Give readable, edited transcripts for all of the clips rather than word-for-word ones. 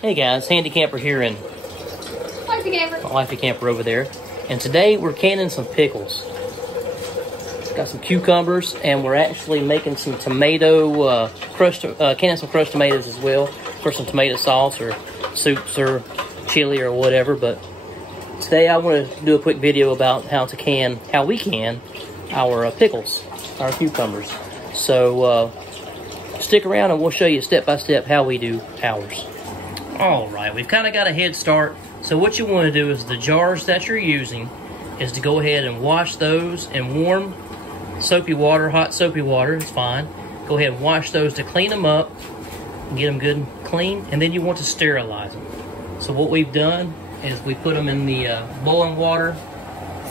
Hey guys, Handy Camper here and Wifey Camper. Wifey Camper over there. And today we're canning some pickles. Got some cucumbers and we're actually making some tomato, canning some crushed tomatoes as well for some tomato sauce or soups or chili or whatever. But today I want to do a quick video about how we can our pickles, our cucumbers. So stick around and we'll show you step by step how we do ours. All right, we've kind of got a head start. So what you want to do is the jars that you're using is to go ahead and wash those in warm soapy water, hot soapy water, it's fine. Go ahead and wash those to clean them up and get them good and clean, and then you want to sterilize them. So what we've done is we put them in the boiling water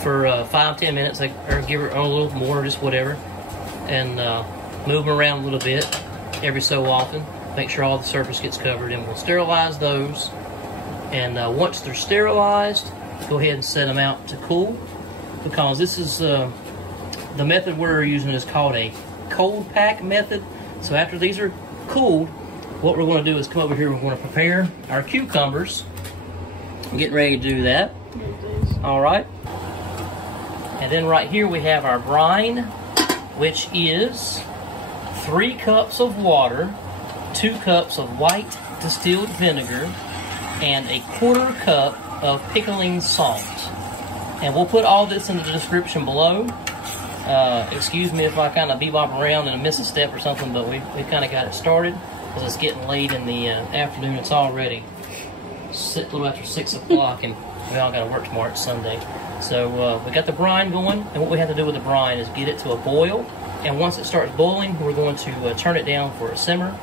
for 5-10 minutes, or give it a little more, just whatever, and move them around a little bit every so often. Make sure all the surface gets covered, and we'll sterilize those. And once they're sterilized, go ahead and set them out to cool, because this is the method we're using is called a cold pack method. So after these are cooled, what we're going to do is come over here. We're going to prepare our cucumbers. I'm getting ready to do that. All right. And then right here we have our brine, which is 3 cups of water, 2 cups of white distilled vinegar, and 1/4 cup of pickling salt. And we'll put all this in the description below. Excuse me if I kind of bebop around and miss a step or something, but we kind of got it started because it's getting late in the afternoon. It's already a little after 6 o'clock, and we all got to work tomorrow. It's Sunday. So we got the brine going, and what we have to do with the brine is get it to a boil. And once it starts boiling, we're going to turn it down for a simmer.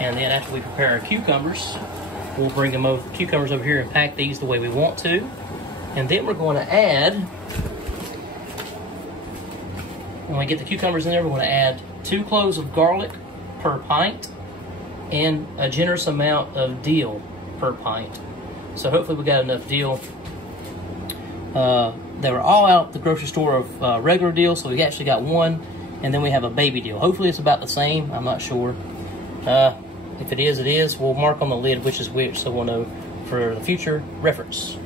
And then after we prepare our cucumbers, we'll bring them over, cucumbers over here, and pack these the way we want to. And then we're going to add, when we get the cucumbers in there, we're going to add 2 cloves of garlic per pint and a generous amount of dill per pint. So hopefully we got enough dill. They were all out at the grocery store of regular dill, so we actually got 1, and then we have a baby dill. Hopefully it's about the same. I'm not sure. If it is, it is. We'll mark on the lid which is which, so we'll know for the future reference.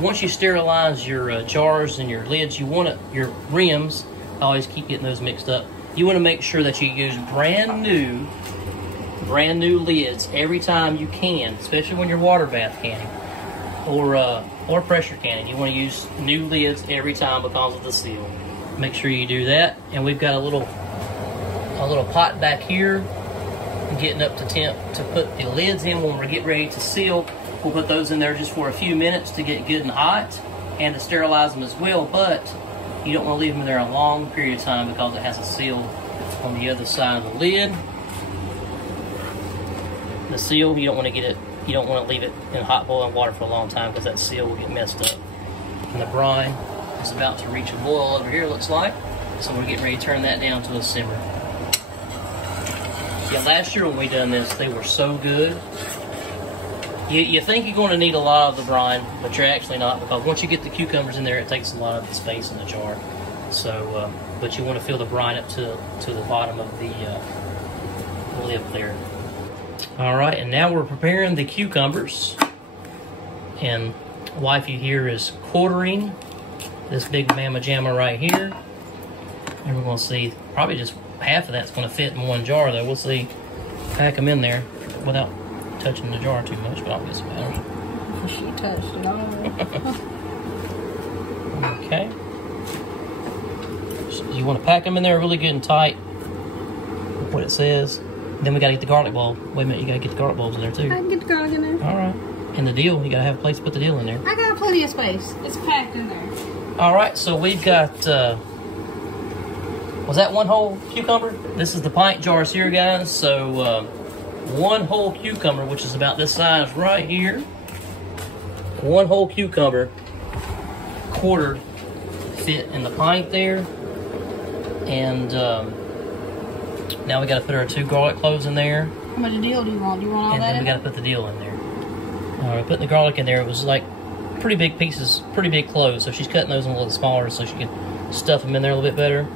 Once you sterilize your jars and your lids, you want your rims. I always keep getting those mixed up. You want to make sure that you use brand new lids every time you can, especially when you're water bath canning or pressure canning. You want to use new lids every time because of the seal. Make sure you do that. And we've got a little pot back here, getting up to temp to put the lids in when we get ready to seal. We'll put those in there just for a few minutes to get good and hot and to sterilize them as well, but you don't want to leave them in there a long period of time because it has a seal on the other side of the lid. The seal, you don't want to leave it in hot boiling water for a long time because that seal will get messed up. And the brine is about to reach a boil over here, looks like. So we're getting ready to turn that down to a simmer. Yeah, last year when we done this, they were so good. You think you're going to need a lot of the brine, but you're actually not, because once you get the cucumbers in there, it takes a lot of the space in the jar. So, but you want to fill the brine up to the bottom of the lid there. All right, and now we're preparing the cucumbers. And wifey here is quartering this big mamma jamma right here. And we're going to see, probably just half of that's going to fit in one jar, though. We'll see. Pack them in there without touching the jar too much, but I'll get some better. She touched it all. Okay. So you want to pack them in there really good and tight. What it says. Then we got to get the garlic bulb. Wait a minute, you got to get the garlic bulbs in there too. I can get the garlic in there. All right. And the dill, you got to have a place to put the dill in there. I got plenty of space. It's packed in there. All right, so we've got, was that 1 whole cucumber? This is the pint jars here, guys. So 1 whole cucumber, which is about this size right here. 1 whole cucumber, quartered, fit in the pint there. And now we got to put our 2 garlic cloves in there. How much dill do you want? Do you want all and that? And then we got to put the dill in there. All right, putting the garlic in there, it was like pretty big pieces, pretty big cloves. So she's cutting those in a little smaller so she can stuff them in there a little bit better.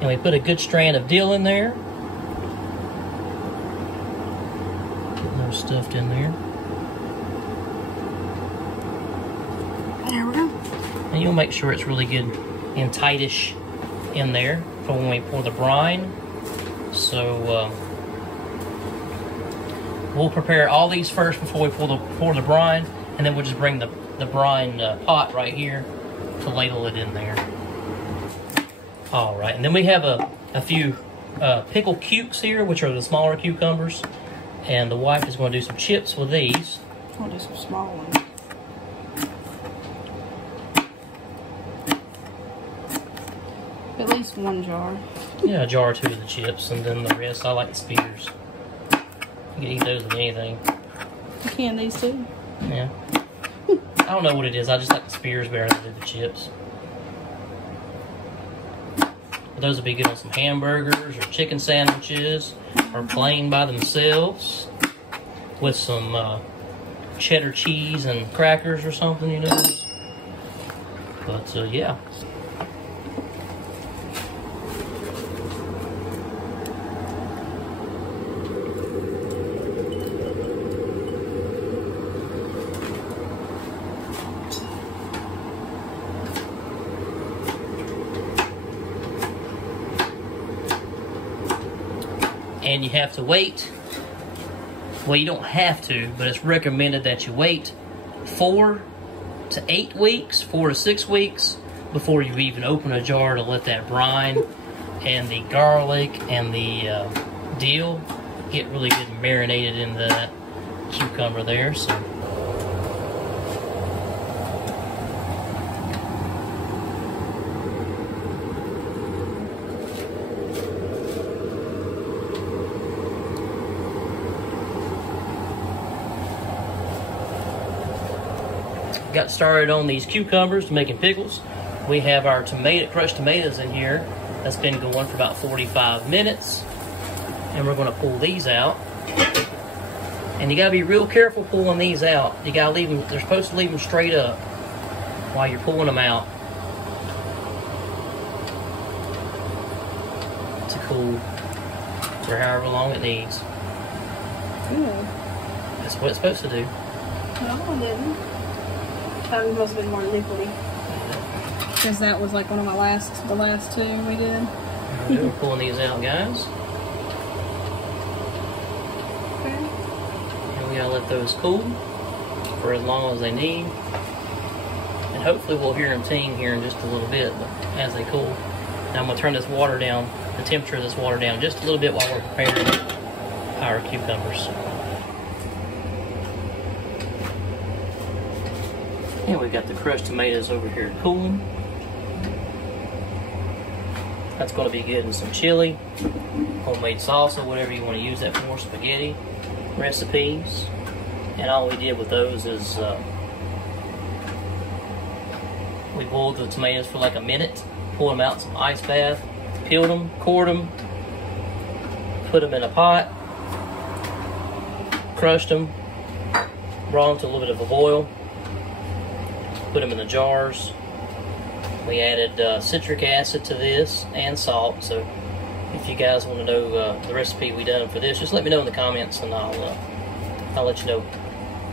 And we put a good strand of dill in there. Getting those stuffed in there. There we go. And you'll make sure it's really good and tightish in there for when we pour the brine. So we'll prepare all these first before we pour the brine, and then we'll just bring the brine pot right here to ladle it in there. All right, and then we have a few pickled cukes here, which are the smaller cucumbers, and the wife is going to do some chips with these. I'll do some small ones. At least one jar. Yeah, a jar or two of the chips, and then the rest, I like the spears. You can eat those with anything. You can these too? Yeah. I don't know what it is, I just like the spears better than the chips. But those would be good on some hamburgers or chicken sandwiches, or plain by themselves with some cheddar cheese and crackers or something, you know. But yeah. And you have to wait. Well, you don't have to, but it's recommended that you wait 4 to 8 weeks, 4 to 6 weeks, before you even open a jar to let that brine and the garlic and the dill get really good and marinated into that cucumber there. So. Got started on these cucumbers, making pickles. We have our crushed tomatoes in here. That's been going for about 45 minutes. And we're going to pull these out. And you got to be real careful pulling these out. You got to leave them, they're supposed to leave them straight up while you're pulling them out to cool for however long it needs. That's what it's supposed to do. No, it didn't. That must have been more liquidy. Because that was like one of the last two we did. We're pulling these out, guys. Okay. And we gotta let those cool for as long as they need. And hopefully we'll hear them ting here in just a little bit as they cool. Now I'm gonna turn this water down, the temperature of this water down just a little bit while we're preparing our cucumbers. And we've got the crushed tomatoes over here cooling. That's going to be good in some chili, homemade salsa, whatever you want to use that for, spaghetti recipes. And all we did with those is we boiled the tomatoes for like a minute, pulled them out in some ice bath, peeled them, cored them, put them in a pot, crushed them, brought them to a little bit of a boil. Put them in the jars. We added citric acid to this and salt. So if you guys want to know the recipe we done for this, just let me know in the comments, and I'll let you know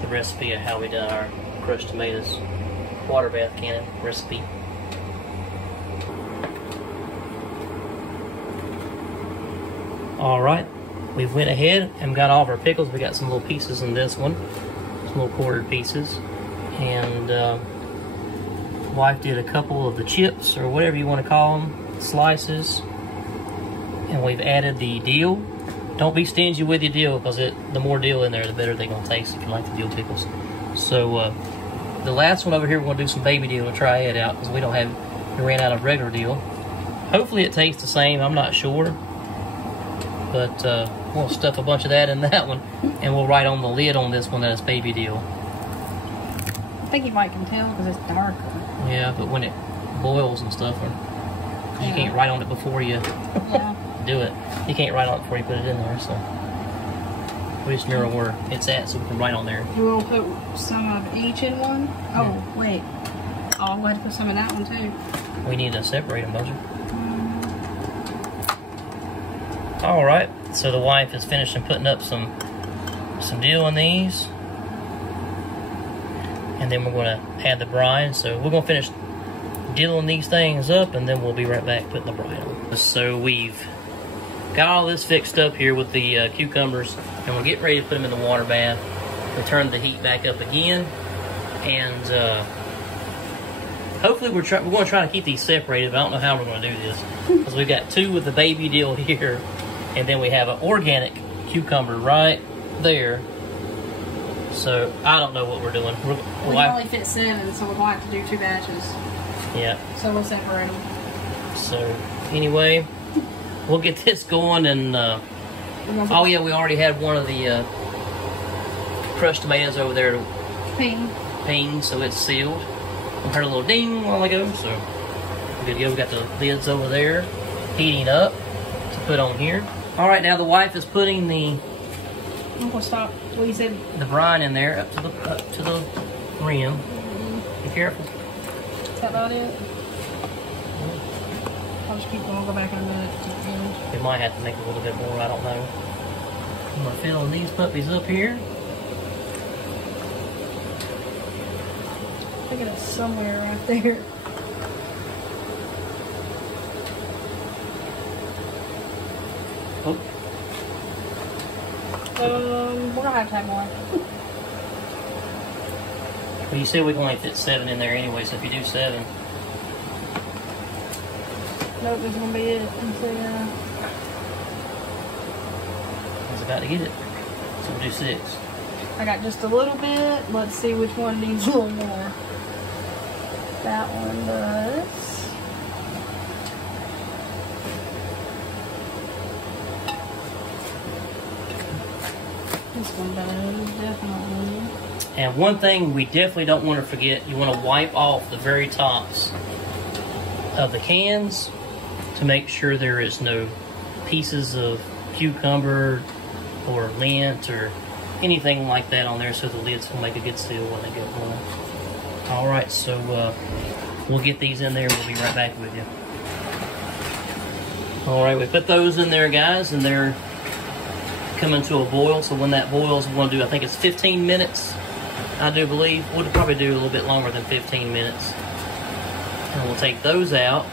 the recipe of how we done our crushed tomatoes water bath cannon recipe. All right, we've went ahead and got all of our pickles. We got some little pieces in this one, some little quartered pieces, and wife did a couple of the chips, or whatever you want to call them, slices, and we've added the dill. Don't be stingy with your dill, because the more dill in there, the better they're going to taste if you like the dill pickles. So the last one over here, we're going to do some baby dill to try it out, because we ran out of regular dill. Hopefully it tastes the same, I'm not sure, but we'll stuff a bunch of that in that one, and we'll write on the lid on this one that it's baby dill. I think you might can tell because it's darker. Yeah, but when it boils and stuff, you can't write on it before you do it. You can't write on it before you put it in there, so we just know where it's at so we can write on there. We'll put some of each in one? Oh, wait. Oh, we'll have to put some in that one too. We need to separate them, don't you? Alright, so the wife is finishing putting up some dill in these. and then we're going to add the brine. So we're going to finish dilling these things up, and then we'll be right back putting the brine on. So we've got all this fixed up here with the cucumbers, and we're getting ready to put them in the water bath. We turn the heat back up again, and hopefully we're going to try to keep these separated, but I don't know how we're going to do this. Because we've got two with the baby dill here, and then we have an organic cucumber right there. So I don't know what we're doing. We can only fit 7, so we're going to have to do 2 batches. Yeah. So we'll separate them. So anyway, we'll get this going, and oh yeah, we already had one of the crushed tomatoes over there to ping, so it's sealed. I heard a little ding a while ago, so we're good to go. We got the lids over there heating up to put on here. All right, now the wife is putting the stop. What you said? The brine in there up to the rim. Be careful. Is that about it? I'll just keep going. I'll go back in a minute to the end. We might have to make a little bit more. I don't know. I'm gonna fill these puppies up here. I think it's somewhere right there. Oh. We're gonna have to have more. Well, you said we can only fit 7 in there anyway, so if you do 7. Nope, this is gonna be it. I was about to get it. So we'll do 6. I got just a little bit. Let's see which one needs a little more. That one does. This one does, definitely. And one thing we definitely don't want to forget, you want to wipe off the very tops of the cans to make sure there is no pieces of cucumber or lint or anything like that on there, so the lids will make a good seal when they get warm. All right, so we'll get these in there. We'll be right back with you. All right, we put those in there, guys, and they're coming to a boil. So when that boils, we're going to do, I think it's 15 minutes, I do believe. We'll probably do a little bit longer than 15 minutes. And we'll take those out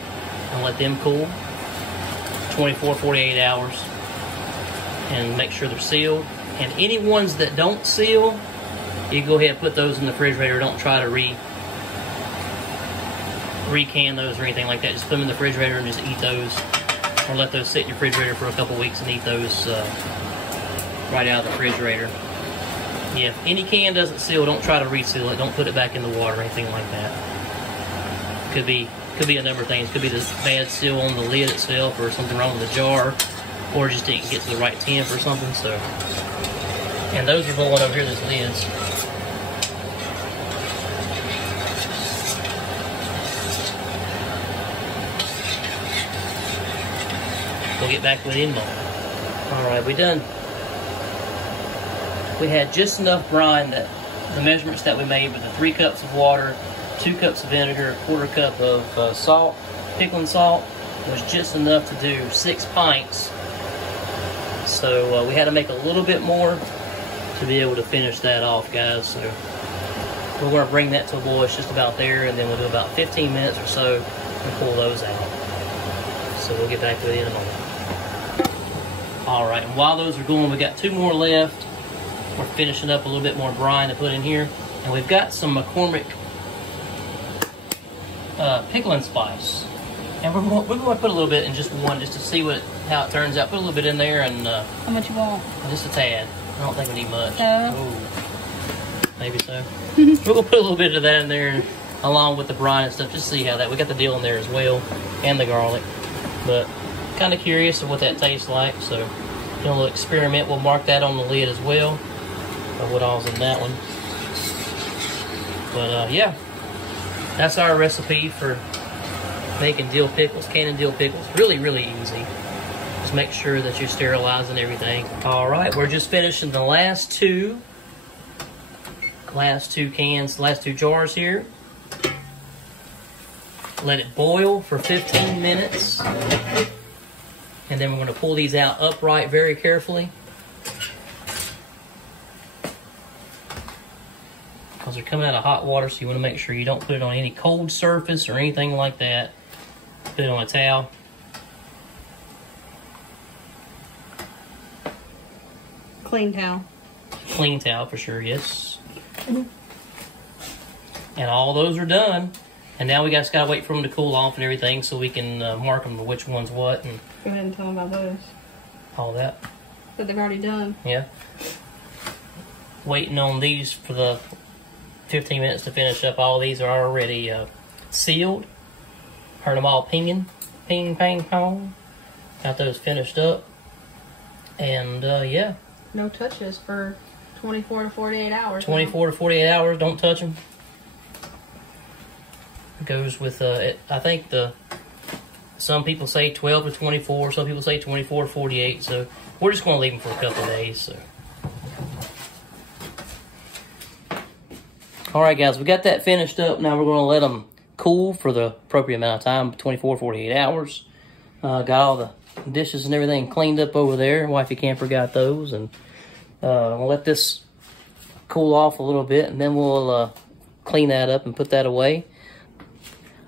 and let them cool 24, 48 hours and make sure they're sealed. And any ones that don't seal, you go ahead and put those in the refrigerator. Don't try to recan those or anything like that. Just put them in the refrigerator and just eat those, or let those sit in your refrigerator for a couple weeks and eat those right out of the refrigerator. Yeah, if any can doesn't seal, don't try to reseal it. Don't put it back in the water or anything like that. Could be a number of things. Could be the bad seal on the lid itself, or something wrong with the jar, or just didn't get to the right temp or something. So, and those are the one over here, those lids. We'll get back with the inbound. All right, we done. We had just enough brine that the measurements that we made with the 3 cups of water, 2 cups of vinegar, 1/4 cup of salt, pickling salt, was just enough to do 6 pints. So we had to make a little bit more to be able to finish that off, guys. So we're going to bring that to a boil. It's just about there, and then we'll do about 15 minutes or so and pull those out. So we'll get back to it in a moment. All right, and while those are going, we got 2 more left. We're finishing up a little bit more brine to put in here, and we've got some McCormick pickling spice, and we're going to put a little bit in just one, just to see how it turns out. Put a little bit in there, and how much you want? Just a tad. I don't think we need much. Ooh. Maybe so. We're gonna put a little bit of that in there, along with the brine and stuff, just to see how that. We got the dill in there as well, and the garlic, but kind of curious of what that tastes like. So, doing a little experiment. We'll mark that on the lid as well, of what all's in that one. But yeah, that's our recipe for making dill pickles, canning dill pickles. Really, really easy. Just make sure that you're sterilizing everything. All right, we're just finishing the last two cans, last 2 jars here. Let it boil for 15 minutes. And then we're going to pull these out upright very carefully. because they're coming out of hot water, so you want to make sure you don't put it on any cold surface or anything like that. Put it on a towel. Clean towel. Clean towel for sure, yes. And all those are done. And now we just got to wait for them to cool off and everything so we can mark them to which one's what. And go ahead and tell them about those. All that. That they've already done. Yeah. Waiting on these for the 15 minutes to finish up. All these are already sealed. Heard them all pinging. Ping, pang, pong. Got those finished up. And yeah. No touches for 24 to 48 hours. 24 to 48 hours. Don't touch them. It goes with, I think some people say 12 to 24. Some people say 24 to 48. So we're just going to leave them for a couple of days. So. Alright guys, we got that finished up. Now we're going to let them cool for the appropriate amount of time, 24 to 48 hours. Got all the dishes and everything cleaned up over there. Wifey Camper got those. And we'll let this cool off a little bit, and then we'll clean that up and put that away.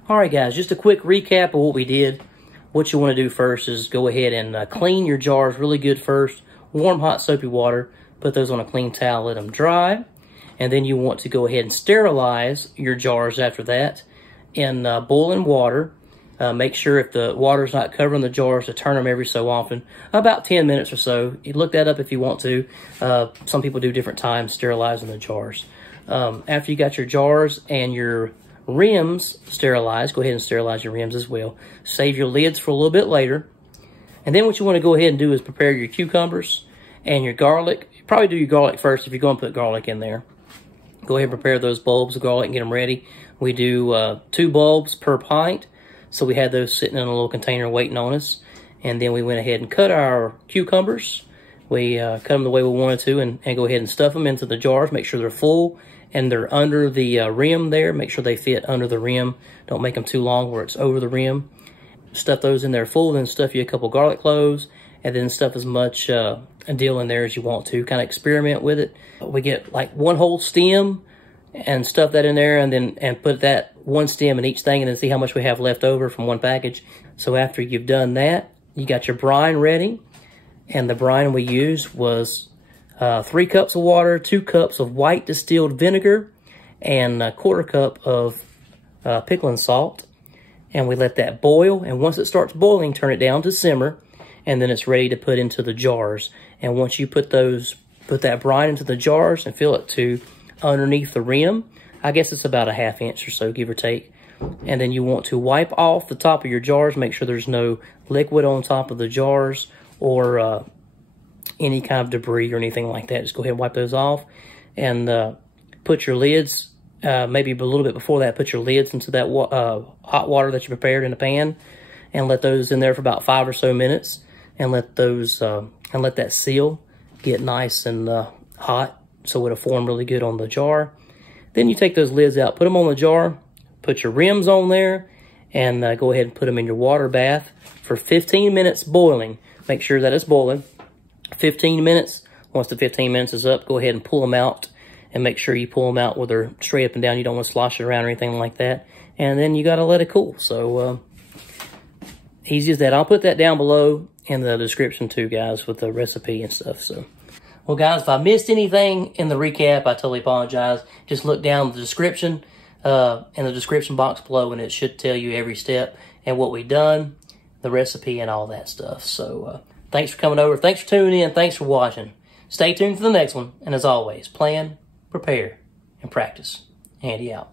Alright guys, just a quick recap of what we did. What you want to do first is go ahead and clean your jars really good first. Warm hot soapy water. Put those on a clean towel, let them dry. And then you want to go ahead and sterilize your jars after that in boiling water. Make sure if the water's not covering the jars to turn them every so often, about 10 minutes or so. You look that up if you want to. Some people do different times sterilizing the jars. After you got your jars and your rims sterilized, go ahead and sterilize your rims as well. Save your lids for a little bit later. And then what you want to go ahead and do is prepare your cucumbers and your garlic. Probably do your garlic first if you're going to put garlic in there. Go ahead and prepare those bulbs of garlic and get them ready. We do 2 bulbs per pint. So we had those sitting in a little container waiting on us. And then we went ahead and cut our cucumbers. We cut them the way we wanted to and go ahead and stuff them into the jars. Make sure they're full and they're under the rim there. Make sure they fit under the rim. Don't make them too long where it's over the rim. Stuff those in there full, then stuff you a couple garlic cloves, and then stuff as much dill in there as you want to. Kind of experiment with it. We get like 1 whole stem and stuff that in there, and then put that 1 stem in each thing, and then see how much we have left over from 1 package. So after you've done that, you got your brine ready, and the brine we used was 3 cups of water, 2 cups of white distilled vinegar, and 1/4 cup of pickling salt. And we let that boil, and once it starts boiling, turn it down to simmer, and then it's ready to put into the jars. And once you put that brine into the jars and fill it to underneath the rim, I guess it's about a 1/2 inch or so, give or take. And then you want to wipe off the top of your jars, make sure there's no liquid on top of the jars or any kind of debris or anything like that. Just go ahead and wipe those off, and put your lids, maybe a little bit before that, put your lids into that hot water that you prepared in a pan, and let those in there for about 5 or so minutes, and let that seal get nice and hot so it'll form really good on the jar. Then you take those lids out, put them on the jar, put your rims on there, and go ahead and put them in your water bath for 15 minutes boiling. Make sure that it's boiling. 15 minutes. Once the 15 minutes is up, go ahead and pull them out, and make sure you pull them out where they're straight up and down. You don't want to slosh it around or anything like that. And then you got to let it cool. So easy as that. I'll put that down below in the description too, guys, with the recipe and stuff. So, well, guys, if I missed anything in the recap, I totally apologize. Just look down the description in the description box below, and it should tell you every step and what we've done, the recipe, and all that stuff. So thanks for coming over. Thanks for tuning in. Thanks for watching. Stay tuned for the next one. And as always, plan, prepare, and practice. Handi out.